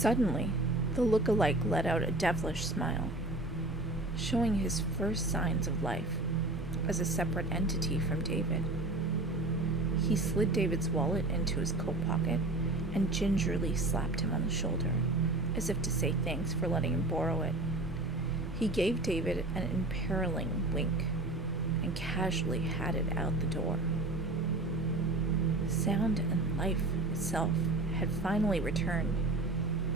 Suddenly, the look-alike let out a devilish smile, showing his first signs of life as a separate entity from David. He slid David's wallet into his coat pocket and gingerly slapped him on the shoulder, as if to say thanks for letting him borrow it. He gave David an imperiling wink and casually headed out the door. Sound and life itself had finally returned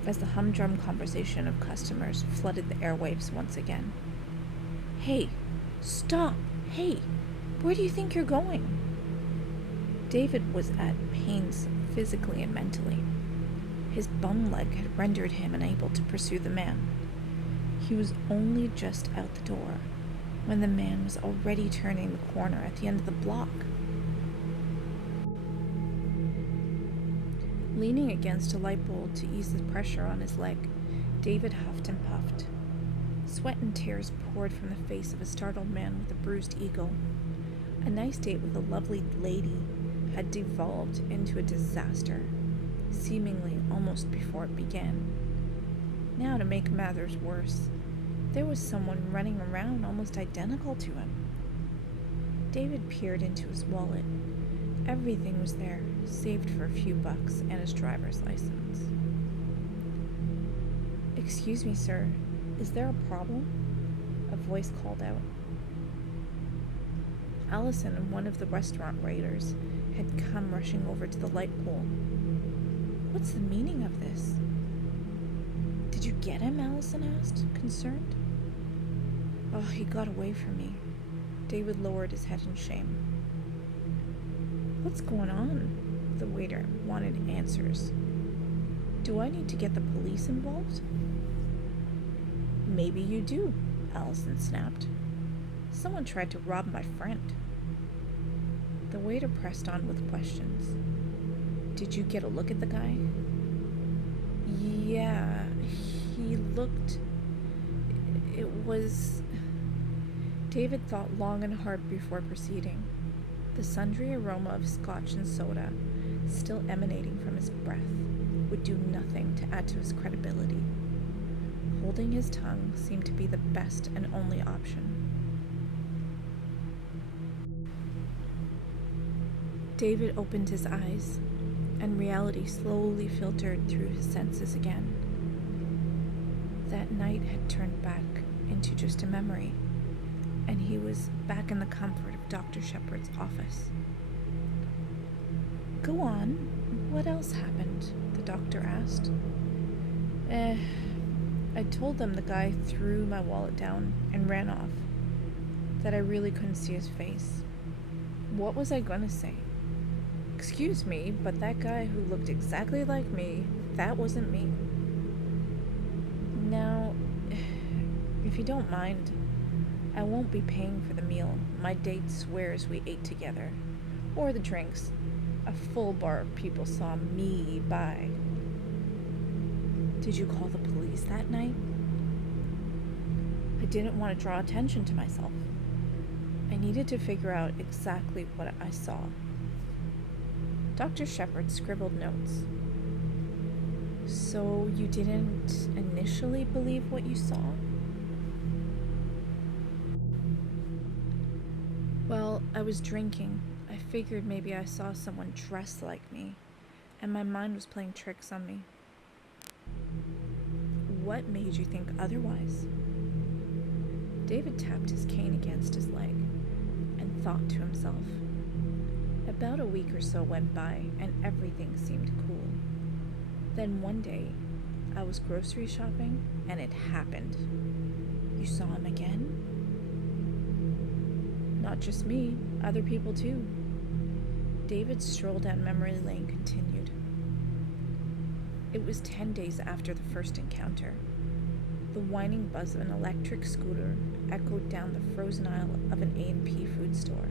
as the humdrum conversation of customers flooded the airwaves once again. "Hey, stop! Hey, where do you think you're going?" David was at pains physically and mentally. His bum leg had rendered him unable to pursue the man. He was only just out the door when the man was already turning the corner at the end of the block. Leaning against a light bulb to ease the pressure on his leg, David huffed and puffed. Sweat and tears poured from the face of a startled man with a bruised ego. A nice date with a lovely lady had devolved into a disaster, seemingly almost before it began. Now, to make matters worse, there was someone running around almost identical to him. David peered into his wallet. Everything was there, saved for a few bucks and his driver's license. "Excuse me, sir, is there a problem?" a voice called out. Allison and one of the restaurant waiters had come rushing over to the light pole. "What's the meaning of this?" "Did you get him?" Allison asked, concerned. "Oh, he got away from me." David lowered his head in shame. "What's going on?" The waiter wanted answers. "Do I need to get the police involved?" "Maybe you do," Allison snapped. "Someone tried to rob my friend." The waiter pressed on with questions. "Did you get a look at the guy?" "Yeah, he looked... It was..." David thought long and hard before proceeding. The sundry aroma of scotch and soda, still emanating from his breath, would do nothing to add to his credibility. Holding his tongue seemed to be the best and only option. David opened his eyes, and reality slowly filtered through his senses again. That night had turned back into just a memory, and he was back in the comfort of Dr. Shepard's office. "Go on, what else happened?" the doctor asked. I told them the guy threw my wallet down and ran off, that I really couldn't see his face. What was I gonna say? "Excuse me, but that guy who looked exactly like me, that wasn't me." "Now, if you don't mind, I won't be paying for the meal my date swears we ate together, or the drinks a full bar of people saw me buy." "Did you call the police that night?" "I didn't want to draw attention to myself. I needed to figure out exactly what I saw." Dr. Shepard scribbled notes. "So you didn't initially believe what you saw?" "Well, I was drinking. I figured maybe I saw someone dressed like me, and my mind was playing tricks on me." "What made you think otherwise?" David tapped his cane against his leg and thought to himself. About a week or so went by, and everything seemed cool. Then one day, I was grocery shopping, and it happened. "You saw him again?" "Not just me, other people too." David's stroll down memory lane continued. It was 10 days after the first encounter. The whining buzz of an electric scooter echoed down the frozen aisle of an A&P food store.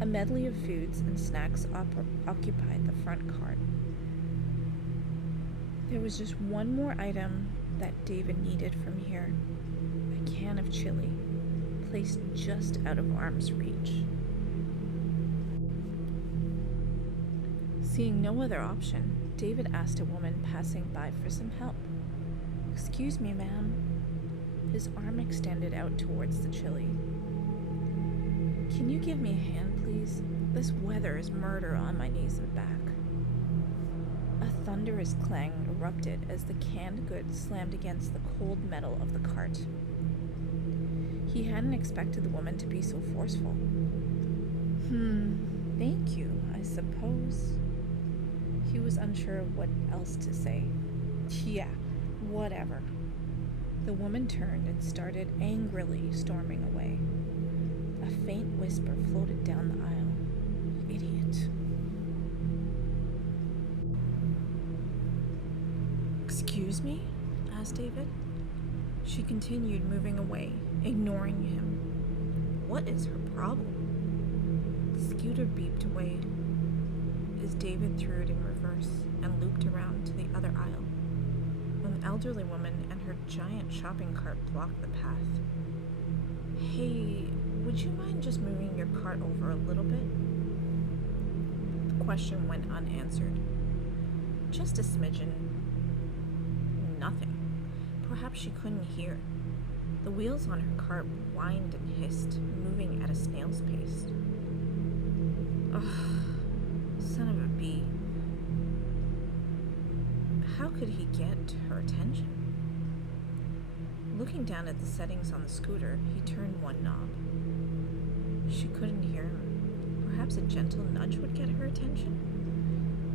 A medley of foods and snacks occupied the front cart. There was just one more item that David needed from here: a can of chili, placed just out of arm's reach. Seeing no other option, David asked a woman passing by for some help. "Excuse me, ma'am." His arm extended out towards the chili. "Can you give me a hand, please? This weather is murder on my knees and back." A thunderous clang erupted as the canned goods slammed against the cold metal of the cart. He hadn't expected the woman to be so forceful. Thank you, I suppose." He was unsure of what else to say. Yeah, whatever. The woman turned and started angrily storming away. A faint whisper floated down the aisle. "Idiot." "Excuse me?" asked David. She continued moving away, ignoring him. What is her problem? The scooter beeped away as David threw it in reverse and looped around to the other aisle. An elderly woman and her giant shopping cart blocked the path. "Hey, would you mind just moving your cart over a little bit?" The question went unanswered. Just a smidgen. Nothing. Perhaps she couldn't hear. The wheels on her cart whined and hissed, moving at a snail's pace. Ugh, son of a bee. How could he get her attention? Looking down at the settings on the scooter, he turned one knob. She couldn't hear him. Perhaps a gentle nudge would get her attention?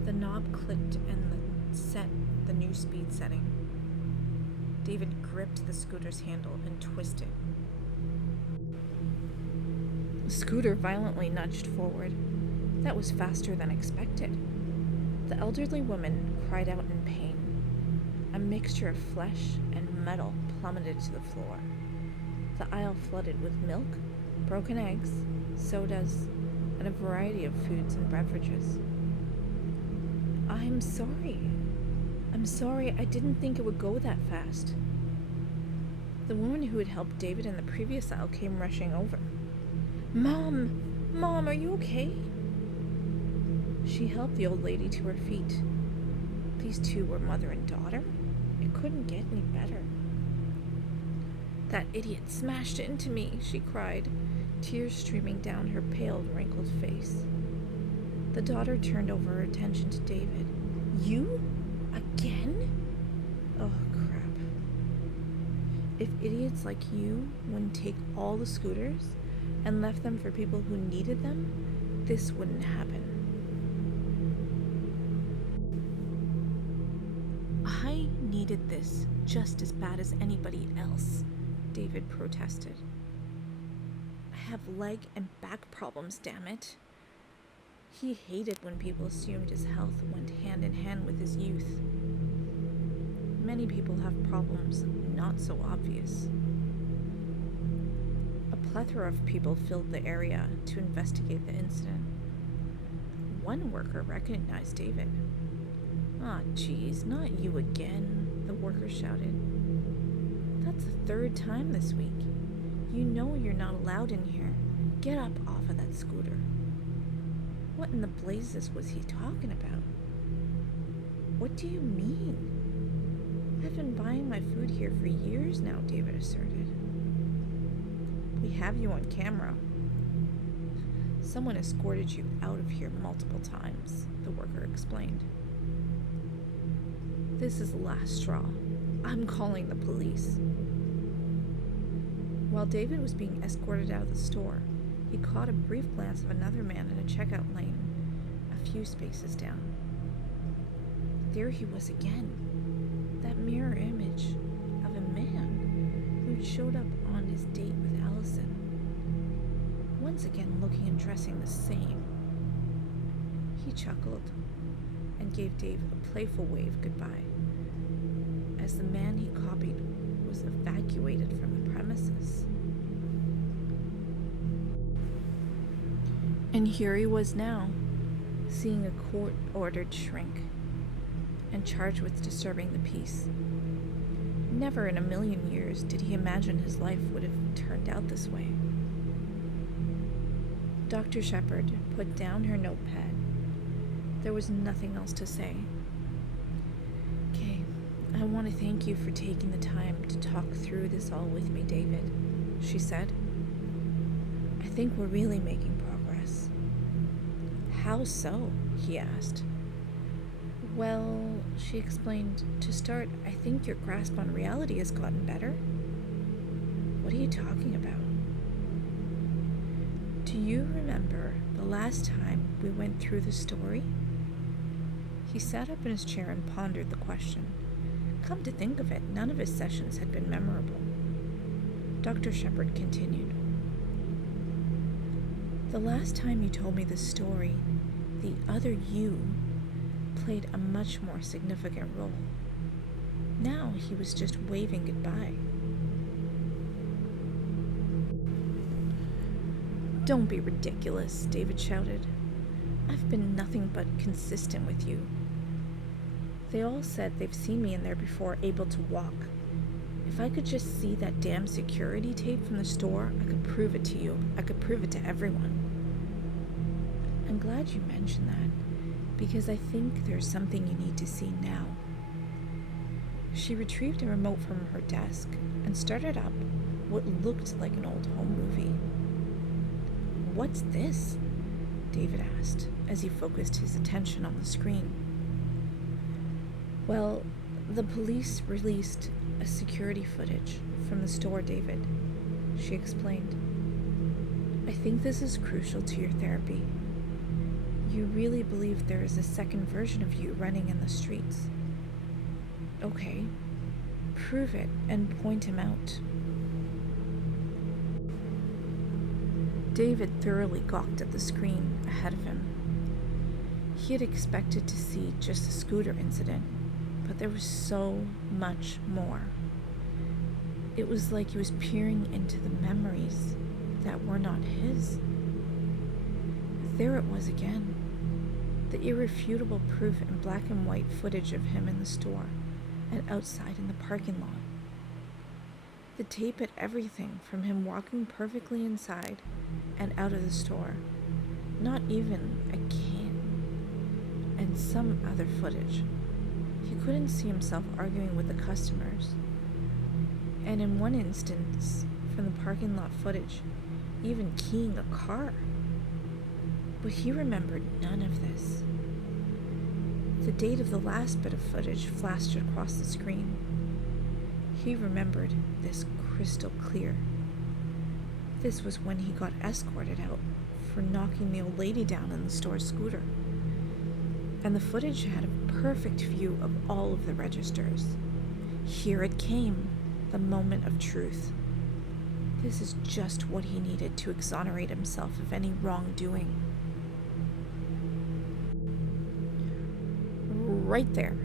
The knob clicked and set the new speed setting. David gripped the scooter's handle and twisted. The scooter violently nudged forward. That was faster than expected. The elderly woman cried out in pain. A mixture of flesh and metal plummeted to the floor. The aisle flooded with milk, broken eggs, sodas, and a variety of foods and beverages. I'm sorry, I didn't think it would go that fast." The woman who had helped David in the previous aisle came rushing over. Mom, are you okay?" She helped the old lady to her feet. These two were mother and daughter? It couldn't get any better. "That idiot smashed into me," she cried, tears streaming down her pale, wrinkled face. The daughter turned over her attention to David. "You? Again? Oh, crap. If idiots like you wouldn't take all the scooters and left them for people who needed them, this wouldn't happen." "I needed this just as bad as anybody else," David protested. "I have leg and back problems, damn it." He hated when people assumed his health went hand in hand with his youth. Many people have problems not so obvious. A plethora of people filled the area to investigate the incident. One worker recognized David. "Ah, geez, not you again," the worker shouted. "That's the third time this week. You know you're not allowed in here. Get up off of that scooter." What in the blazes was he talking about? "What do you mean? I've been buying my food here for years now," David asserted. "We have you on camera. Someone escorted you out of here multiple times," the worker explained. "This is the last straw. I'm calling the police." While David was being escorted out of the store, he caught a brief glance of another man in a checkout lane, a few spaces down. There he was again, that mirror image of a man who'd showed up on his date with Allison, once again looking and dressing the same. He chuckled and gave Dave a playful wave goodbye, as the man he copied was evacuated from the premises. And here he was now, seeing a court-ordered shrink, and charged with disturbing the peace. Never in a million years did he imagine his life would have turned out this way. Dr. Shepard put down her notepad. There was nothing else to say. I want to thank you for taking the time to talk through this all with me, David, she said. I think we're really making progress. How so? He asked. Well, she explained, to start, I think your grasp on reality has gotten better. What are you talking about? Do you remember the last time we went through the story? He sat up in his chair and pondered the question. Come to think of it, none of his sessions had been memorable. Dr. Shepard continued. The last time you told me this story, the other you played a much more significant role. Now he was just waving goodbye. Don't be ridiculous, David shouted. I've been nothing but consistent with you. They all said they've seen me in there before, able to walk. If I could just see that damn security tape from the store, I could prove it to you. I could prove it to everyone. I'm glad you mentioned that, because I think there's something you need to see now. She retrieved a remote from her desk and started up what looked like an old home movie. What's this? David asked as he focused his attention on the screen. Well, the police released a security footage from the store, David, she explained. I think this is crucial to your therapy. You really believe there is a second version of you running in the streets. Okay, prove it and point him out. David thoroughly gawked at the screen ahead of him. He had expected to see just the scooter incident, but there was so much more. It was like he was peering into the memories that were not his. There it was again, the irrefutable proof in black and white footage of him in the store and outside in the parking lot. The tape had everything from him walking perfectly inside and out of the store, not even a can, and some other footage. He couldn't see himself arguing with the customers, and in one instance, from the parking lot footage, even keying a car. But he remembered none of this. The date of the last bit of footage flashed across the screen. He remembered this crystal clear. This was when he got escorted out for knocking the old lady down in the store scooter. And the footage had a perfect view of all of the registers. Here it came, the moment of truth. This is just what he needed to exonerate himself of any wrongdoing. Right there.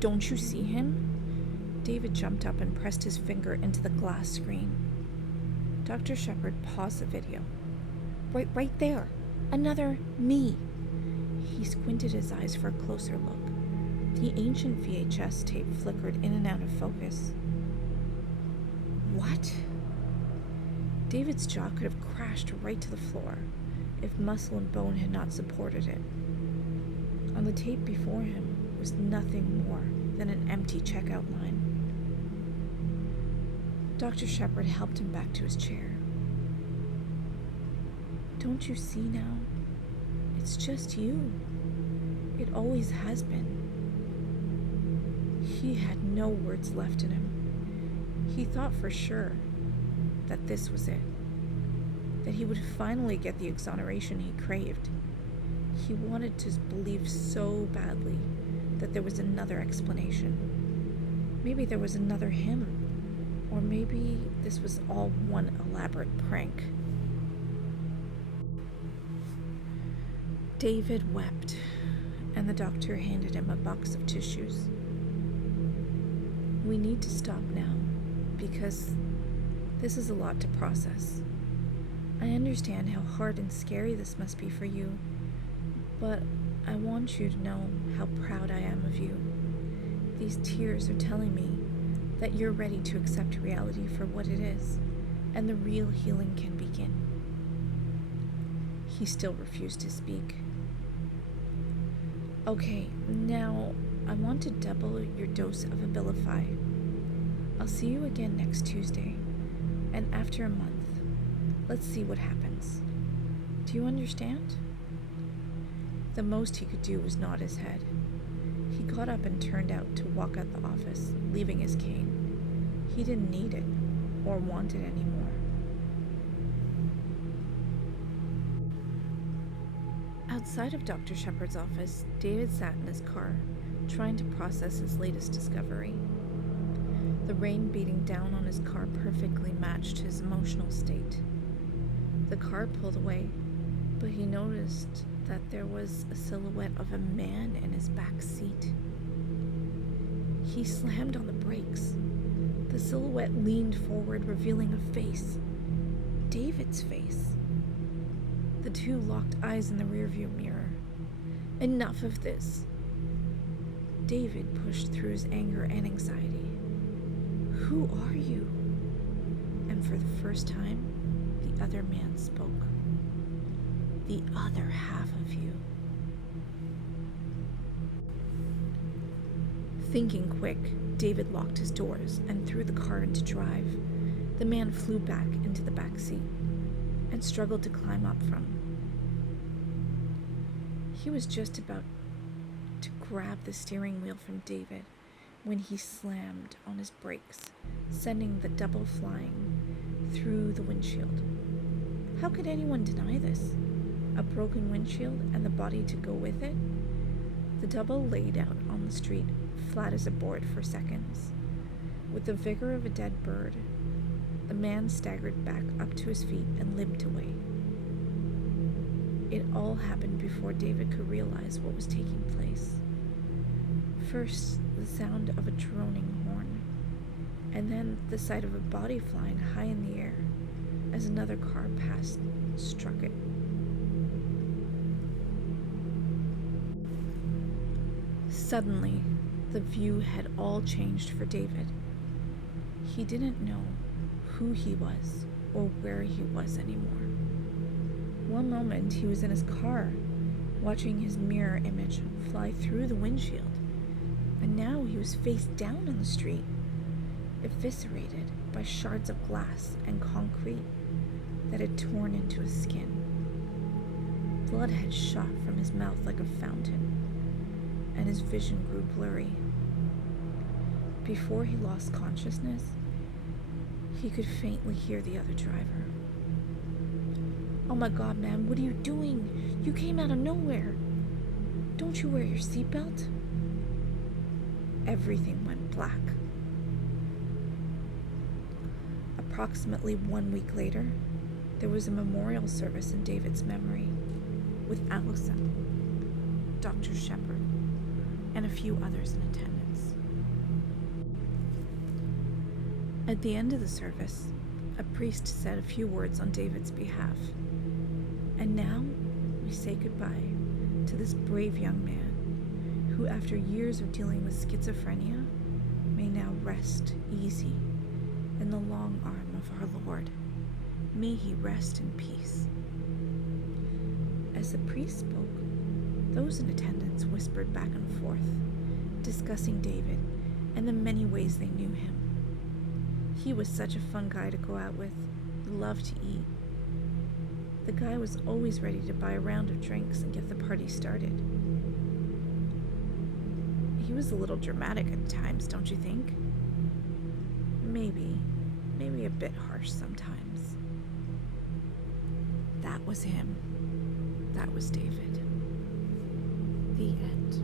Don't you see him? David jumped up and pressed his finger into the glass screen. Dr. Shepard paused the video. Right there. Another me. He squinted his eyes for a closer look. The ancient VHS tape flickered in and out of focus. What? David's jaw could have crashed right to the floor if muscle and bone had not supported it. On the tape before him was nothing more than an empty checkout line. Dr. Shepard helped him back to his chair. Don't you see now? It's just you. It always has been. He had no words left in him. He thought for sure that this was it, that he would finally get the exoneration he craved. He wanted to believe so badly that there was another explanation. Maybe there was another him, or maybe this was all one elaborate prank. David wept, and the doctor handed him a box of tissues. We need to stop now, because this is a lot to process. I understand how hard and scary this must be for you, but I want you to know how proud I am of you. These tears are telling me that you're ready to accept reality for what it is, and the real healing can begin. He still refused to speak. Okay, now, I want to double your dose of Abilify. I'll see you again next Tuesday, and after a month, let's see what happens. Do you understand?" The most he could do was nod his head. He got up and turned out to walk out the office, leaving his cane. He didn't need it, or want it anymore. Outside of Dr. Shepard's office, David sat in his car, trying to process his latest discovery. The rain beating down on his car perfectly matched his emotional state. The car pulled away, but he noticed that there was a silhouette of a man in his back seat. He slammed on the brakes. The silhouette leaned forward, revealing a face. David's face. The two locked eyes in the rearview mirror. Enough of this. David pushed through his anger and anxiety. "Who are you?" And for the first time, the other man spoke. "The other half of you." Thinking quick, David locked his doors and threw the car into drive. The man flew back into the back seat and struggled to climb up from. He was just about to grab the steering wheel from David when he slammed on his brakes, sending the double flying through the windshield. How could anyone deny this? A broken windshield and the body to go with it? The double laid out on the street, flat as a board for seconds. With the vigor of a dead bird, the man staggered back up to his feet and limped away. It all happened before David could realize what was taking place. First, the sound of a droning horn, and then the sight of a body flying high in the air as another car passed and struck it. Suddenly, the view had all changed for David. He didn't know who he was or where he was anymore. One moment he was in his car, watching his mirror image fly through the windshield, and now he was face down in the street, eviscerated by shards of glass and concrete that had torn into his skin. Blood had shot from his mouth like a fountain, and his vision grew blurry. Before he lost consciousness, he could faintly hear the other driver. "Oh my God, man, what are you doing? You came out of nowhere. Don't you wear your seatbelt?" Everything went black. Approximately 1 week later, there was a memorial service in David's memory with Allison, Dr. Shepard, and a few others in attendance. At the end of the service, a priest said a few words on David's behalf. And now we say goodbye to this brave young man who, after years of dealing with schizophrenia, may now rest easy in the long arm of our Lord. May he rest in peace. As the priest spoke, those in attendance whispered back and forth, discussing David and the many ways they knew him. He was such a fun guy to go out with. He loved to eat. The guy was always ready to buy a round of drinks and get the party started. He was a little dramatic at times, don't you think? Maybe a bit harsh sometimes. That was him. That was David. The end.